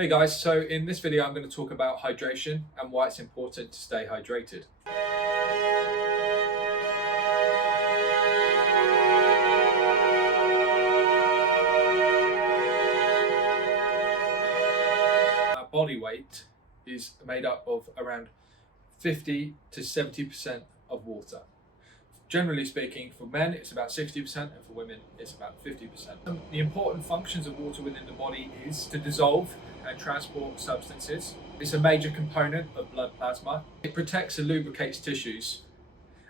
Hey guys, so in this video I'm going to talk about hydration and why it's important to stay hydrated. Our body weight is made up of around 50 to 70% of water. Generally speaking, for men it's about 60% and for women it's about 50%. The important functions of water within the body is to dissolve and transport substances. It's a major component of blood plasma. It protects and lubricates tissues,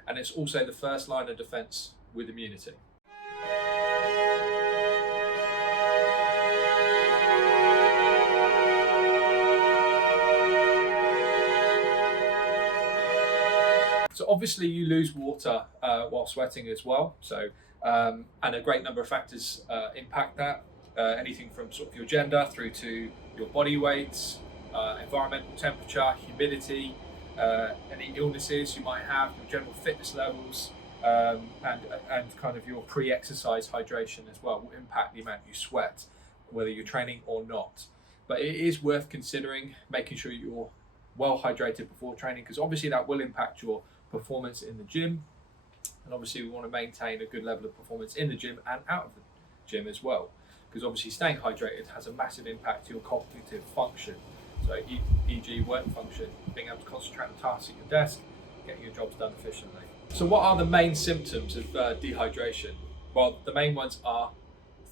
and it's also the first line of defense with immunity. So obviously you lose water while sweating as well. And a great number of factors impact that. Anything from sort of your gender through to your body weight, environmental temperature, humidity, any illnesses you might have, your general fitness levels, and kind of your pre-exercise hydration as well will impact the amount you sweat, whether you're training or not. But it is worth considering making sure you're well hydrated before training, because obviously that will impact your performance in the gym, and obviously we want to maintain a good level of performance in the gym and out of the gym as well, because obviously staying hydrated has a massive impact to your cognitive function, so e.g. work function, being able to concentrate on tasks at your desk, getting your jobs done efficiently. So what are the main symptoms of dehydration? Well, the main ones are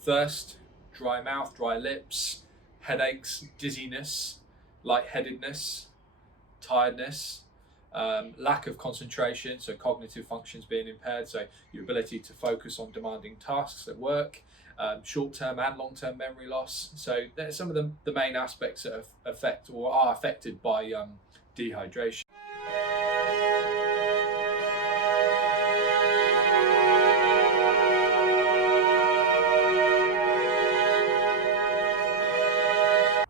thirst, dry mouth, dry lips, headaches, dizziness, lightheadedness, tiredness, lack of concentration, so cognitive functions being impaired, so your ability to focus on demanding tasks at work, short-term and long-term memory loss. So there's some of the main aspects that affect or are affected by dehydration.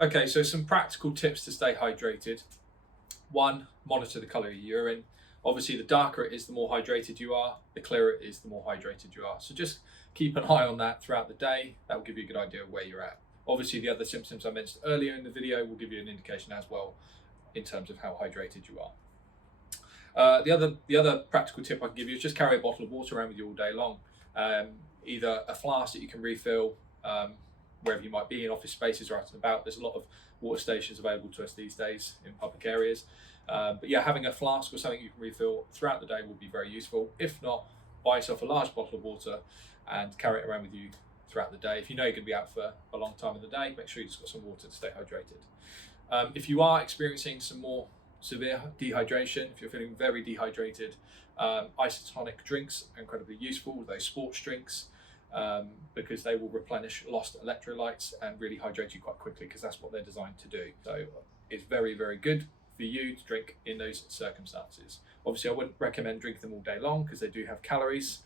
Okay, so some practical tips to stay hydrated. One, monitor the colour of your urine. Obviously, the darker it is, the more hydrated you are. The clearer it is, the more hydrated you are. So just keep an eye on that throughout the day. That will give you a good idea of where you're at. Obviously, the other symptoms I mentioned earlier in the video will give you an indication as well in terms of how hydrated you are. The other practical tip I can give you is just carry a bottle of water around with you all day long. Either a flask that you can refill wherever you might be, in office spaces or out and about. There's a lot of water stations available to us these days in public areas. But yeah, having a flask or something you can refill throughout the day will be very useful. If not, buy yourself a large bottle of water and carry it around with you throughout the day. If you know you're going to be out for a long time in the day, make sure you've just got some water to stay hydrated. If you are experiencing some more severe dehydration, if you're feeling very dehydrated, isotonic drinks are incredibly useful, those sports drinks, because they will replenish lost electrolytes and really hydrate you quite quickly, because that's what they're designed to do. So it's very, very good for you to drink in those circumstances. Obviously, I wouldn't recommend drinking them all day long because they do have calories,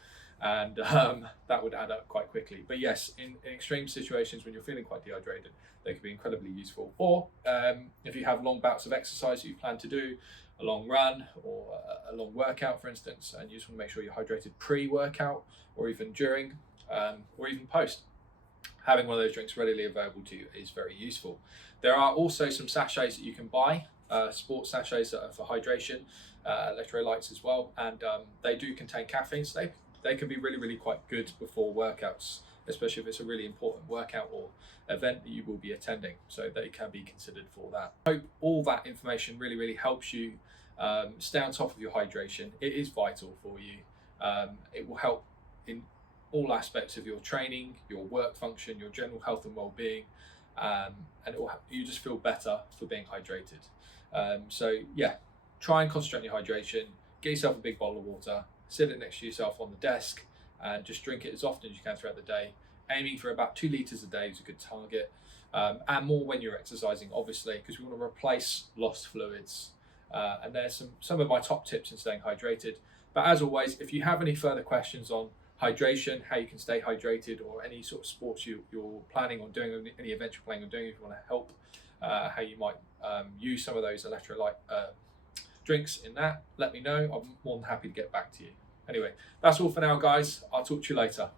and that would add up quite quickly. But yes, in extreme situations when you're feeling quite dehydrated, they can be incredibly useful. Or if you have long bouts of exercise that you plan to do, a long run or a long workout, for instance, and you just want to make sure you're hydrated pre-workout or even during, or even post. Having one of those drinks readily available to you is very useful. There are also some sachets that you can buy, sports sachets that are for hydration, electrolytes as well, and they do contain caffeine, so they can be really, really quite good before workouts, especially if it's a really important workout or event that you will be attending, so they can be considered for that. I hope all that information really, really helps you stay on top of your hydration. It is vital for you. It will help in all aspects of your training, your work function, your general health and well-being, and you just feel better for being hydrated. So yeah, try and concentrate on your hydration. Get yourself a big bottle of water, sit it next to yourself on the desk, and just drink it as often as you can throughout the day. Aiming for about 2 litres a day is a good target, and more when you're exercising, obviously, because we want to replace lost fluids. And there's some of my top tips in staying hydrated. But as always, if you have any further questions on hydration, how you can stay hydrated, or any sort of sports you're planning on doing, any events you're planning on doing, if you want to help, how you might use some of those electrolyte drinks in that, let me know. I'm more than happy to get back to you. Anyway, that's all for now, guys. I'll talk to you later.